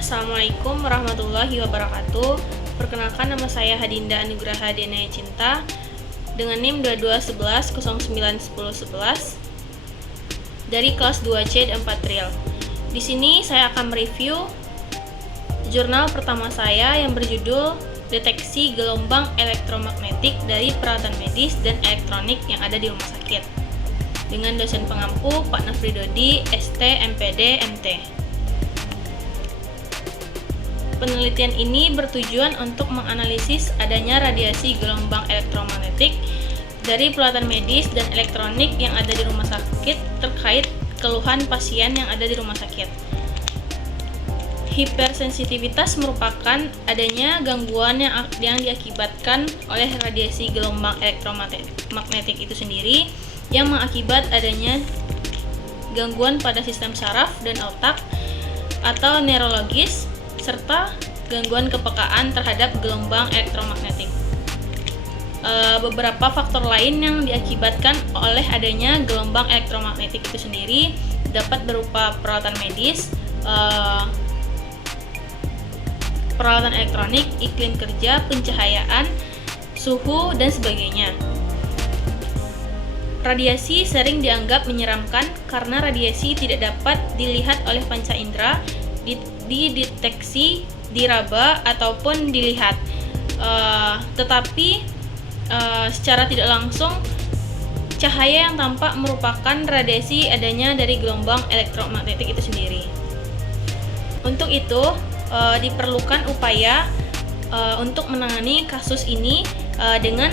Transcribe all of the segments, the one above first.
Assalamualaikum warahmatullahi wabarakatuh. Perkenalkan, nama saya Hadinda Anugraha Denaya Cinta dengan NIM 2211091011 dari kelas 2C dan 4 Real. Di sini saya akan mereview jurnal pertama saya yang berjudul Deteksi Gelombang Elektromagnetik dari Peralatan Medis dan Elektronik yang ada di rumah sakit, dengan dosen pengampu Pak Nafri Dodi, ST, MPD, MT. Penelitian ini bertujuan untuk menganalisis adanya radiasi gelombang elektromagnetik dari peralatan medis dan elektronik yang ada di rumah sakit terkait keluhan pasien yang ada di rumah sakit. Hipersensitivitas merupakan adanya gangguan yang diakibatkan oleh radiasi gelombang elektromagnetik itu sendiri, yang mengakibat adanya gangguan pada sistem saraf dan otak atau neurologis, serta gangguan kepekaan terhadap gelombang elektromagnetik. Beberapa faktor lain yang diakibatkan oleh adanya gelombang elektromagnetik itu sendiri dapat berupa peralatan medis, peralatan elektronik, iklim kerja, pencahayaan, suhu, dan sebagainya. Radiasi sering dianggap menyeramkan karena radiasi tidak dapat dilihat oleh panca indera, dideteksi, diraba, ataupun dilihat. Tetapi secara tidak langsung, cahaya yang tampak merupakan radiasi adanya dari gelombang elektromagnetik itu sendiri. Untuk itu, diperlukan upaya untuk menangani kasus ini dengan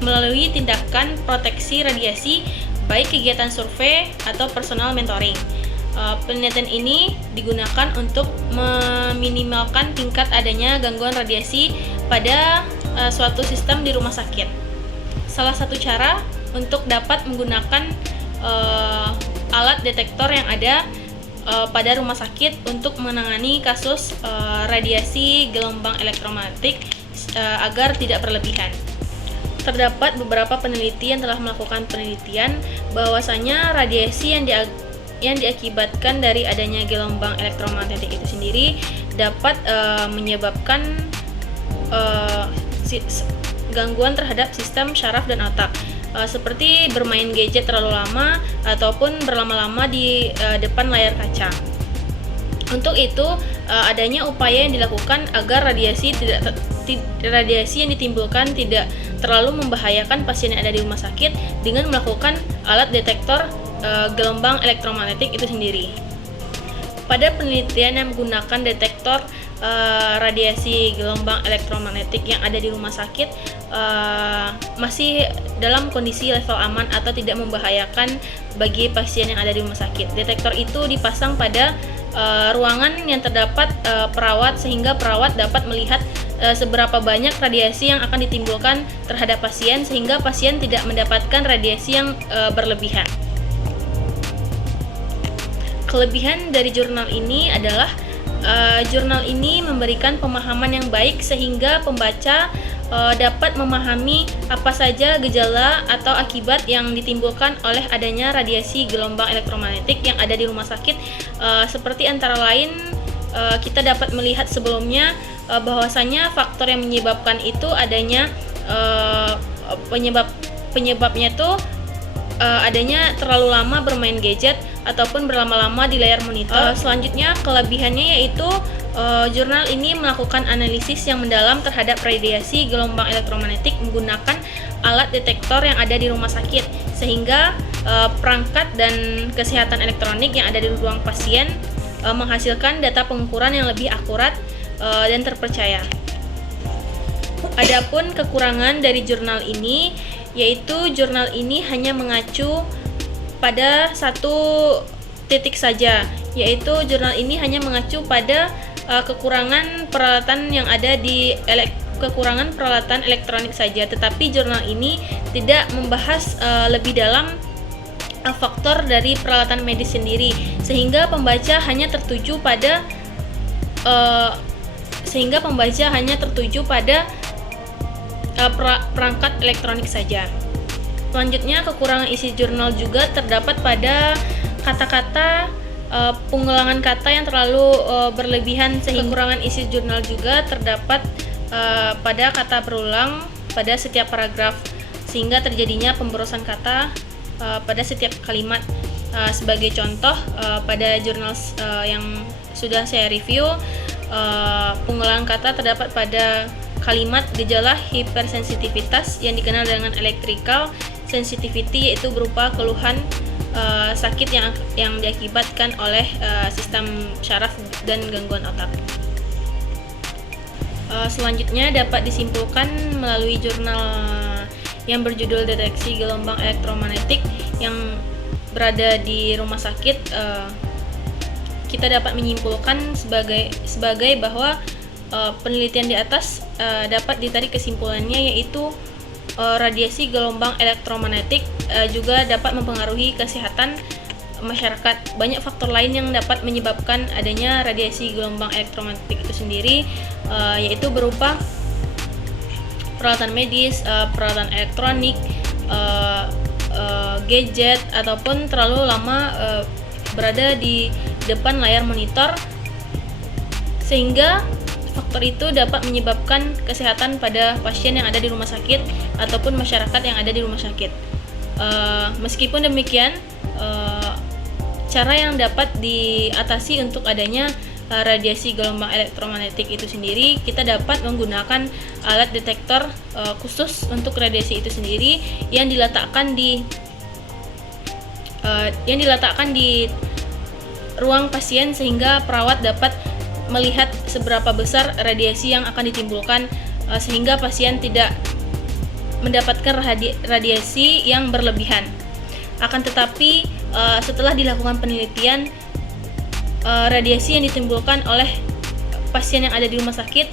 melalui tindakan proteksi radiasi, baik kegiatan survei atau personal mentoring. Penelitian ini digunakan untuk meminimalkan tingkat adanya gangguan radiasi pada suatu sistem di rumah sakit. Salah satu cara untuk dapat menggunakan alat detektor yang ada pada rumah sakit untuk menangani kasus radiasi gelombang elektromagnetik agar tidak berlebihan. Terdapat beberapa peneliti yang telah melakukan penelitian bahwasanya radiasi yang diakibatkan dari adanya gelombang elektromagnetik itu sendiri dapat menyebabkan gangguan terhadap sistem syaraf dan otak, seperti bermain gadget terlalu lama ataupun berlama-lama di depan layar kaca. Untuk itu, adanya upaya yang dilakukan agar radiasi yang ditimbulkan tidak terlalu membahayakan pasien yang ada di rumah sakit dengan melakukan alat detektor gelombang elektromagnetik itu sendiri. Pada penelitian yang menggunakan detektor radiasi gelombang elektromagnetik yang ada di rumah sakit masih dalam kondisi level aman atau tidak membahayakan bagi pasien yang ada di rumah sakit. Detektor itu dipasang pada ruangan yang terdapat perawat, sehingga perawat dapat melihat seberapa banyak radiasi yang akan ditimbulkan terhadap pasien, sehingga pasien tidak mendapatkan radiasi yang berlebihan. Kelebihan dari jurnal ini adalah jurnal ini memberikan pemahaman yang baik sehingga pembaca dapat memahami apa saja gejala atau akibat yang ditimbulkan oleh adanya radiasi gelombang elektromagnetik yang ada di rumah sakit, seperti antara lain kita dapat melihat sebelumnya bahwasanya faktor yang menyebabkan itu adanya penyebabnya itu adanya terlalu lama bermain gadget ataupun berlama-lama di layar monitor. Selanjutnya, kelebihannya yaitu jurnal ini melakukan analisis yang mendalam terhadap radiasi gelombang elektromagnetik menggunakan alat detektor yang ada di rumah sakit, sehingga perangkat dan kesehatan elektronik yang ada di ruang pasien menghasilkan data pengukuran yang lebih akurat dan terpercaya. Adapun kekurangan dari jurnal ini, yaitu jurnal ini hanya mengacu pada satu titik saja, yaitu jurnal ini hanya mengacu pada kekurangan peralatan yang ada di kekurangan peralatan elektronik saja, tetapi jurnal ini tidak membahas lebih dalam faktor dari peralatan medis sendiri, sehingga pembaca hanya tertuju pada perangkat elektronik saja. Selanjutnya, kekurangan isi jurnal juga terdapat pada kata-kata pengulangan kata yang terlalu berlebihan sehingga kekurangan isi jurnal juga terdapat pada kata berulang pada setiap paragraf, sehingga terjadinya pemborosan kata pada setiap kalimat. Sebagai contoh, pada jurnal yang sudah saya review, pengulangan kata terdapat pada kalimat gejala hipersensitivitas yang dikenal dengan electrical sensitivity, yaitu berupa keluhan sakit yang diakibatkan oleh sistem syaraf dan gangguan otak. Selanjutnya dapat disimpulkan melalui jurnal yang berjudul Deteksi Gelombang Elektromagnetik yang berada di rumah sakit. Kita dapat menyimpulkan sebagai bahwa penelitian di atas dapat ditarik kesimpulannya, yaitu radiasi gelombang elektromagnetik juga dapat mempengaruhi kesehatan masyarakat. Banyak faktor lain yang dapat menyebabkan adanya radiasi gelombang elektromagnetik itu sendiri, yaitu berupa peralatan medis, peralatan elektronik, gadget, ataupun terlalu lama berada di depan layar monitor, sehingga faktor itu dapat menyebabkan kesehatan pada pasien yang ada di rumah sakit ataupun masyarakat yang ada di rumah sakit. Meskipun demikian, cara yang dapat diatasi untuk adanya radiasi gelombang elektromagnetik itu sendiri, kita dapat menggunakan alat detektor khusus untuk radiasi itu sendiri yang diletakkan di ruang pasien, sehingga perawat dapat melihat seberapa besar radiasi yang akan ditimbulkan, sehingga pasien tidak mendapatkan radiasi yang berlebihan. Akan tetapi setelah dilakukan penelitian, radiasi yang ditimbulkan oleh pasien yang ada di rumah sakit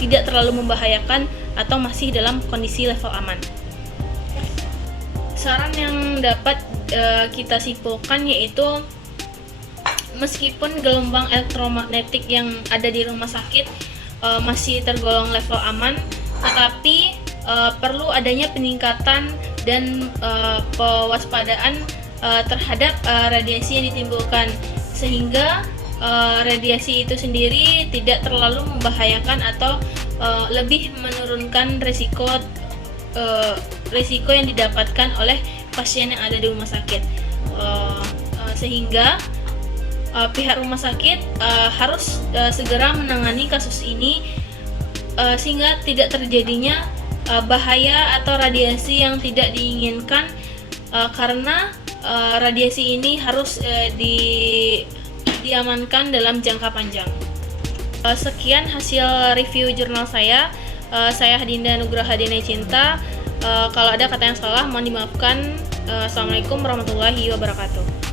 tidak terlalu membahayakan atau masih dalam kondisi level aman. Saran yang dapat kita simpulkan yaitu, meskipun gelombang elektromagnetik yang ada di rumah sakit masih tergolong level aman, tetapi perlu adanya peningkatan dan pewaspadaan terhadap radiasi yang ditimbulkan, sehingga radiasi itu sendiri tidak terlalu membahayakan atau lebih menurunkan risiko yang didapatkan oleh pasien yang ada di rumah sakit, sehingga pihak rumah sakit harus segera menangani kasus ini, sehingga tidak terjadinya bahaya atau radiasi yang tidak diinginkan, karena radiasi ini harus diamankan dalam jangka panjang. Sekian hasil review jurnal saya. Saya Hadinda Nugraha Dene Cinta. Kalau ada kata yang salah mohon dimaafkan. Assalamualaikum warahmatullahi wabarakatuh.